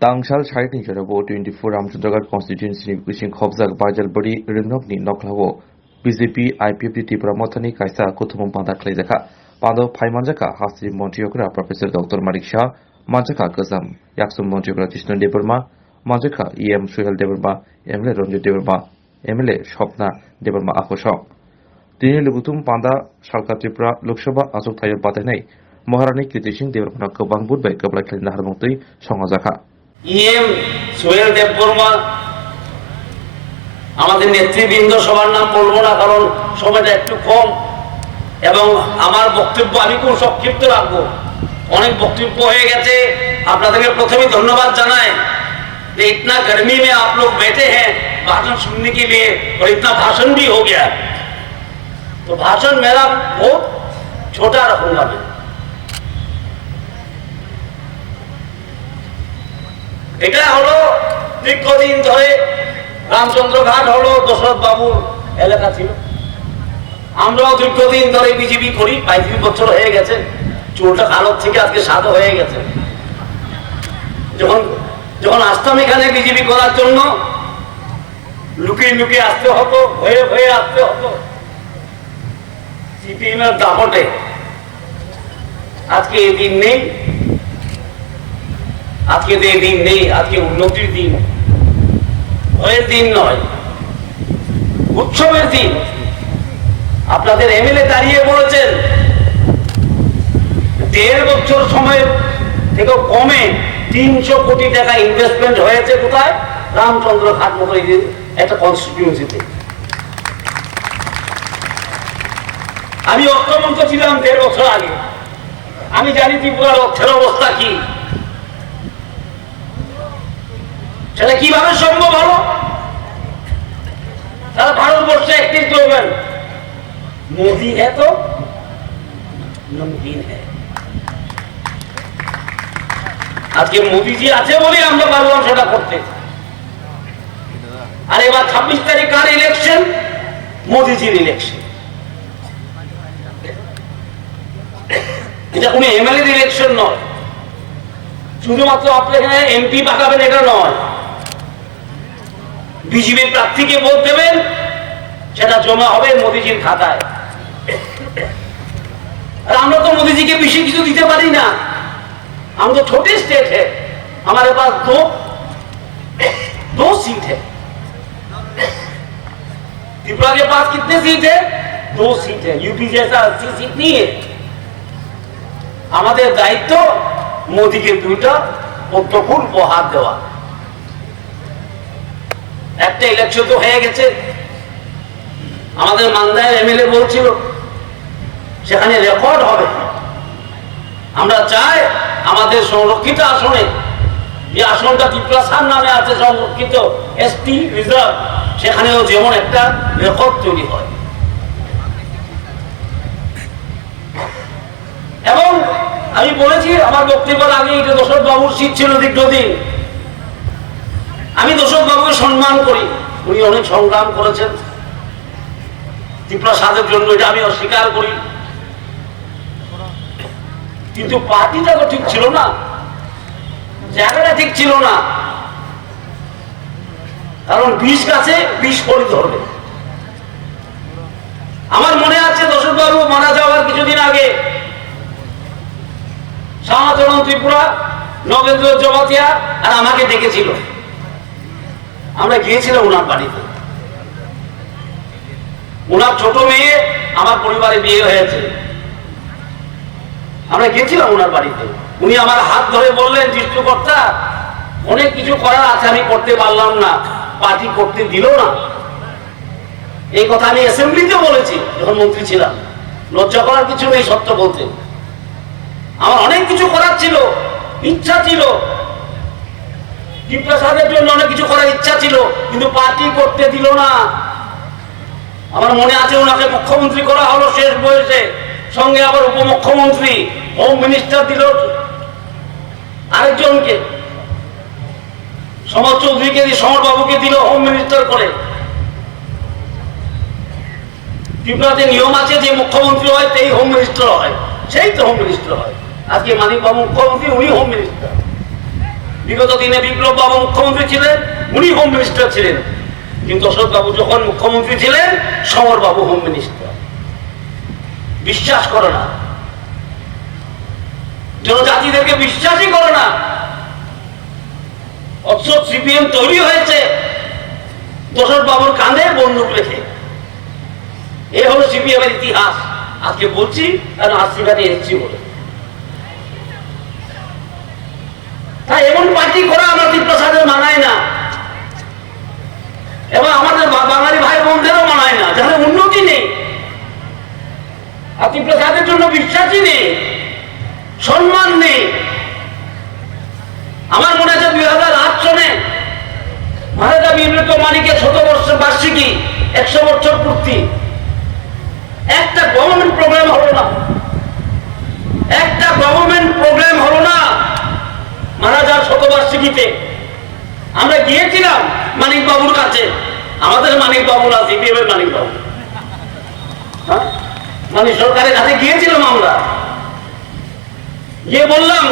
Tangsal Shaitin Jarabo 24 Ramchandra constituency wishing Khobzak Bajal Body Rinokni Noklavo BJP IPP Tipramotani Kaisa Kutumum Panda Klezaka Pando Paimanjaka Hasi Montiogra Professor Dr. Marik Shah Manjaka Kazam Yaksum Montiogra Tishno Deburma Manjaka EM Suhel Deburma Emile Ronjo Deburma Emile Shopna Deburma Akosho Dini Lubutum Panda Shalka Tripura Lukshoba Asuk Tayo Patenei Moharani Kitishin Deburma Kobang Budbay Kabla Klina Harmoti Shongazaka EM Sohel Debbarma আমাদের নেতৃবৃন্দ সবার নাম বলবো না কারণ সময়টা একটু কম এবং আমার বক্তব্য আমি খুব সংক্ষিপ্ত রাখবো অনেক বক্তব্য হয়ে গেছে আপনাদেরকে প্রথমে ধন্যবাদ জানাই যে इतना गर्मी में आप लोग बैठे हैं भाषण सुनने के लिए और इतना भाषण भी हो गया तो भाषण मेरा बहुत छोटा रखूंगा मैं এটা হলো দীর্ঘদিন ধরে রামচন্দ্র ঘাট হলো দশরথ বাবুর এলাকা ছিল আমরাও দীর্ঘদিন ধরে বিজেপি করি 35 বছর হয়ে গেছে চুলটা কালো থেকে আজকে সাদা হয়ে গেছে যখন আসতাম এখানে বিজেপি করার জন্য লুকিয়ে লুকিয়ে আসতে হতো ভয়ে ভয়ে আসতে হতো সিপিএম এর দাপটে আজকে এই দিন নেই আজকে এই দিন নেই আজকে উন্নতির দিন ভয়ের দিন নয় উৎসবের দিন আপনাদের এমএলএ দাঁড়িয়ে বলেছেন 1.5 বছর সময় থেকে কমে 300 কোটি টাকা ইনভেস্টমেন্ট হয়েছে কোথায় রামচন্দ্র ঘাট মতো একটা কনস্টিটিউয়েন্সিতে আমি অর্থমন্ত্রী ছিলাম 1.5 বছর আগে আমি জানি ত্রিপুরার অর্থের অবস্থা কি সেটা কিভাবে সম্ভব হলো সারা ভারতবর্ষে 31 লোবেন মোদি है तो नमकीन है আজকে মোদিজি আছে বলে আমরা পারলাম সেটা করতে আর এবার 26 তারিখ কার ইলেকশন মোদিজির ইলেকশন এটা কোনো এমএলএ ইলেকশন নয় শুধুমাত্র আপনি এখানে এমপি পাঠাবেন এটা নয় বিজেপি প্রার্থীকে ভোট দেবেন সেটা জমা হবে মোদিজির খাতায় আর আমরা তো মোদিজিকে বেশি কিছু দিতে পারি না हम तो छोटे स्टेट है हमारे पास दो सीट है त्रिपुरा के पास कितने सीट है 2 सीट है यूपी जैसा 80 सीट नहीं है हमारे दायित्व मोदी के 2টা পদ্মফুল উপহার দেওয়া একটা ইলেকশন তো হয়ে গেছে আমাদের মান্দায় এমএলএ বলছিল সেখানে রেকর্ড হবে আমরা চাই আমাদের সংরক্ষিত আসনে যে আসনটা ত্রিপুরার নামে আছে সংরক্ষিত এসটি রিজার্ভ সেখানেও যেমন একটা রেকর্ড তৈরি হয় এবং আমি বলেছি আমার বক্তব্যের আগে এটা দশরথ বাবুর সিট ছিল দীর্ঘদিন আমি দশরথ বাবুকে সম্মান করি উনি অনেক সংগ্রাম করেছেন ত্রিপুরা স্বাদের জন্য এটা আমি অস্বীকার করি কিন্তু পার্টিটা তো ঠিক ছিল না জায়গাটা ঠিক ছিল না কারণ 20 গাছে 20 ফল ধরবে আমার মনে আছে দশরথ বাবু মারা যাওয়ার কিছুদিন আগে সনাতন ত্রিপুরা নবেন্দ্র জবাতিয়া আর আমাকে ডেকেছিল আমরা গিয়েছিলাম ওনার বাড়িতে ওনার ছোট মেয়ে আমার পরিবারে বিয়ে হয়েছে আমরা গিয়েছিলাম ওনার বাড়িতে উনি আমার হাত ধরে বললেন সৃষ্টিকর্তা অনেক কিছু করার আছে আমি করতে পারলাম না পার্টি করতে দিল না এই কথা আমি অ্যাসেম্বলিতে বলেছি যখন মন্ত্রী ছিলাম লজ্জা করার কিছু নেই সত্য বলতে আমার অনেক কিছু করার ছিল ইচ্ছা ছিল ত্রিপ্রাসাদের জন্য অনেক কিছু করার ইচ্ছা ছিল কিন্তু পার্টি করতে দিল না আমার মনে আছে ওনাকে মুখ্যমন্ত্রী করা হলো শেষ বয়সে সঙ্গে আবার উপমুখ্যমন্ত্রী হোম মিনিস্টার দিল আরেকজনকে সমর চৌধুরীকে দিয়ে সমর বাবুকে দিল হোম মিনিস্টার করে ত্রিপুরাতে নিয়ম আছে যে মুখ্যমন্ত্রী হয় সেই হোম মিনিস্টার হয় সেই তো হোম মিনিস্টার হয় আজকে মানিক বাবু মুখ্যমন্ত্রী উনি হোম মিনিস্টার বিগত দিনে বিপ্লব বাবু মুখ্যমন্ত্রী ছিলেন, উনি হোম মিনিস্টার ছিলেন, কিন্তু অশোক বাবু যখন মুখ্যমন্ত্রী ছিলেন সমর বাবু হোম মিনিস্টার। বিশ্বাস করে না, জনজাতিদেরকে বিশ্বাসই করে না। অথচ সিপিএম তৈরি হয়েছে দশরথ বাবুর কাঁধে বন্দুক রেখে। এ হলো সিপিএম এর ইতিহাস। আজকে বলছি কারণ আজ সেখানে এসেছি বলে। তাই এমন পার্টি করা আমরা ত্রিপ্রসাদের মানায় না, এবং আমাদের বাঙালি ভাই বোনদেরও মানায় না, যাদের উন্নতি নেই আর ত্রিপ্রসাদের জন্য বিশ্বাসই নেই, সম্মান নেই। আমার মনে আছে 2008 সনে মহারাজা বীরবিক্রম মানিকের 100 বার্ষিকী, 100 বছর পূর্তি, একটা গভর্নমেন্ট প্রোগ্রাম হলো না, একটা গভর্নমেন্ট প্রোগ্রাম হলো না মহারাজার 100বার্ষিকীতে। আমরা গিয়েছিলাম মানিক বাবুর কাছে, আমাদের মানিক বাবু না, সিপিএম এর মানিক বাবু, মানে সরকারের কাছে গিয়েছিলাম আমরা, গিয়ে বললাম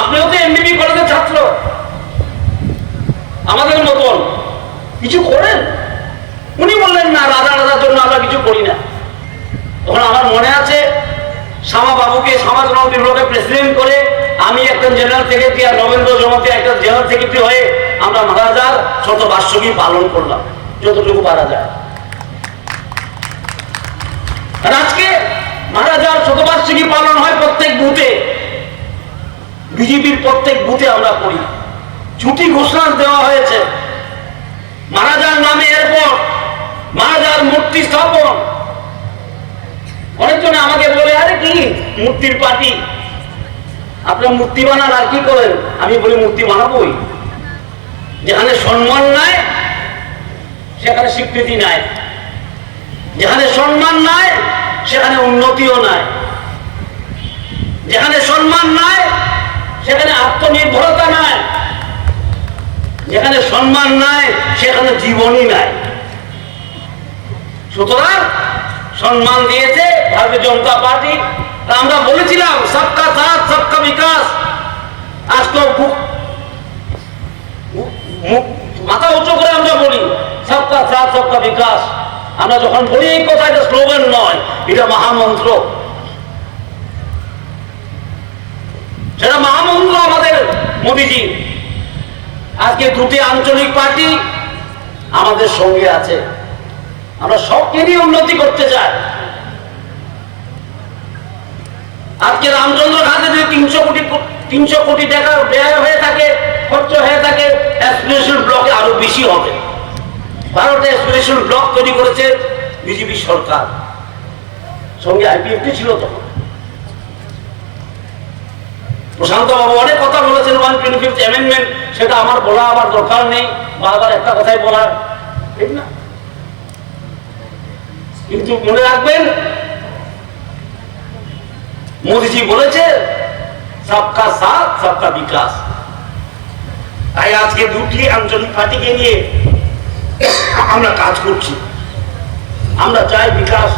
আপনিও তো এমবিবি কলেজের ছাত্র, আমাদের মতন কিছু করেন? উনি বললেন না, রাজার জন্য আমরা কিছু করি না। তখন আমার মনে আছে শ্যামা বাবুকে সমাজ বিভাগের প্রেসিডেন্ট করে আমি একজন জেনারেল সেক্রেটারি আর নবেন্দ্র জমাতে একটা জেনারেল সেক্রেটারি হয়ে আমরা মহারাজার 100বার্ষিকী পালন করলাম যতটুকু পারা যায়। আর আজকে মহারাজার 100বার্ষিকী পালন হয় প্রত্যেক বুথে, বিজেপির প্রত্যেক বুথে আমরা করি। ছুটি ঘোষণা দেওয়া হয়েছে মহারাজার নামে, এরপর মহারাজার মূর্তি স্থাপন। অনেকজনে আমাকে বলে, আরে কি মূর্তির পার্টি, আপনার মূর্তি বানান আর কি করেন? আমি বলি মূর্তি বানাবোই, যেখানে সম্মান নাই সেখানে স্বীকৃতি নাই, যেখানে সম্মান নাই সেখানে উন্নতিও নাই, যেখানে সম্মান নাই সেখানে আত্মনির্ভরতা নাই, যেখানে সম্মান নাই সেখানে জীবনই নাই। সুতরাং সম্মান দিয়েছে ভারতীয় জনতা পার্টি। আমরা বলেছিলাম সবকা সাথ সবকা বিকাশ। আজ তো মাথা উঁচু করে আমরা বলি সবকা সাথ সবকা বিকাশ। আমরা যখন বলি এই কথা, এটা স্লোগান নয়, এটা মহামন্ত্র। সেটা মহামন্ত্র আমাদের মোদীজি। আজকে দুটি আঞ্চলিক পার্টি আমাদের সঙ্গে আছে, আমরা সবকে নিয়ে উন্নতি করতে চাই। আজকে রামচন্দ্র ঘাটে যদি 300 কোটি টাকা ব্যয় হয়ে থাকে, খরচ হয়ে থাকে, অ্যাসপিরেশন ব্লকে আরো বেশি হবে। 12টা অ্যাসপিরেশন ব্লক তৈরি করেছে বিজেপি সরকার, সঙ্গে আইপিএফটি ছিল তখন। প্রশান্ত বাবু অনেক কথা বলেছেন 125th অ্যামেন্ডমেন্ট, সেটা আমার বলা আবার দরকার নেই, বারবার একটা কথাই বলার, ঠিক না? কিন্তু মনে রাখবেন মোদীজি বলেছে সবকা সাথ সবকা বিকাশ। তাই আজকে দুটি আঞ্চলিক পার্টিকে নিয়ে আমরা কাজ করছি। আমরা চাই বিকাশ।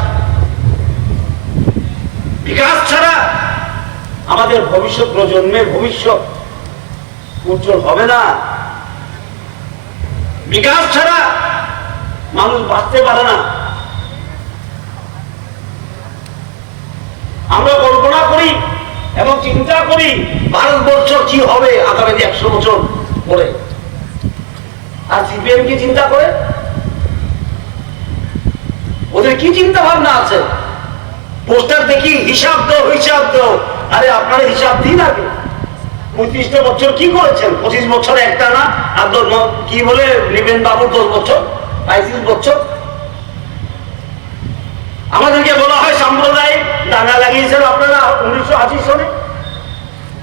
বিকাশ ছাড়া আমাদের ভবিষ্যৎ প্রজন্মের ভবিষ্যৎ উজ্জ্বল হবে না। বিকাশ ছাড়া মানুষ বাঁচতে পারে না। আমরা কল্পনা করি এবং চিন্তা করি ভারতবর্ষ কি হবে আগামী 100 বছর পরে, আর সিপিএম কি চিন্তা করে? ওদের কি চিন্তা ভাবনা আছে? পোস্টার দেখি হিসাব দাও হিসাব দাও। আরে আপনারা হিসাব দিন আগে। 35টা বছর কি করেছেন? 25 বছর একটা না, আর কি বলে নিবেন বাবুর 10 বছর, 35 বছর। আমাদেরকে বলা হয় সাম্প্রদায়িক, দাঙ্গা লাগিয়েছেন আপনারা 1980 সনে।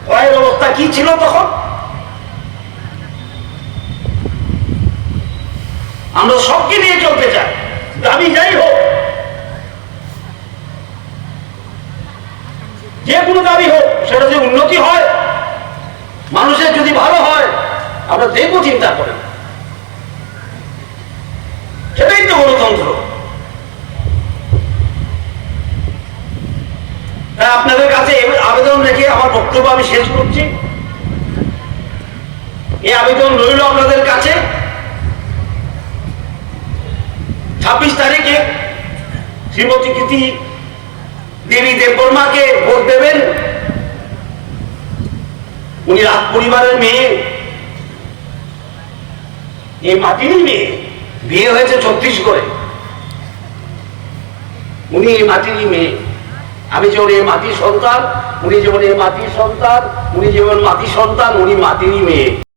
ভয়ের অবস্থা কি ছিল তখন? আমরা সবকে নিয়ে চলতে চাই, দাবি যাই হোক, যে কোনো দাবি হোক, সেটা যদি উন্নতি হয়, মানুষের যদি ভালো হয়, আমরা দেখবো চিন্তা করে। সেটাই তো গণতন্ত্র। তাই আপনাদের কাছে আবেদন রেখে আমার বক্তব্য আমি শেষ করছি। এই আবেদন রইল আপনাদের কাছে। 26 তারিখে শ্রীমতী কৃতি দেবী দেববর্মাকে ভোট দেবেন। উনি রাজ পরিবারের মেয়ে, এই মাটিরই মেয়ে, বিয়ে হয়েছে ছত্তিশগড়ে। উনি এই মাটিরই মেয়ে। আমি যেমন এই মাটির সন্তান, উনি যেমন এই মাটির সন্তান, উনি যেমন মাটির সন্তান, উনি মাটিরই মেয়ে।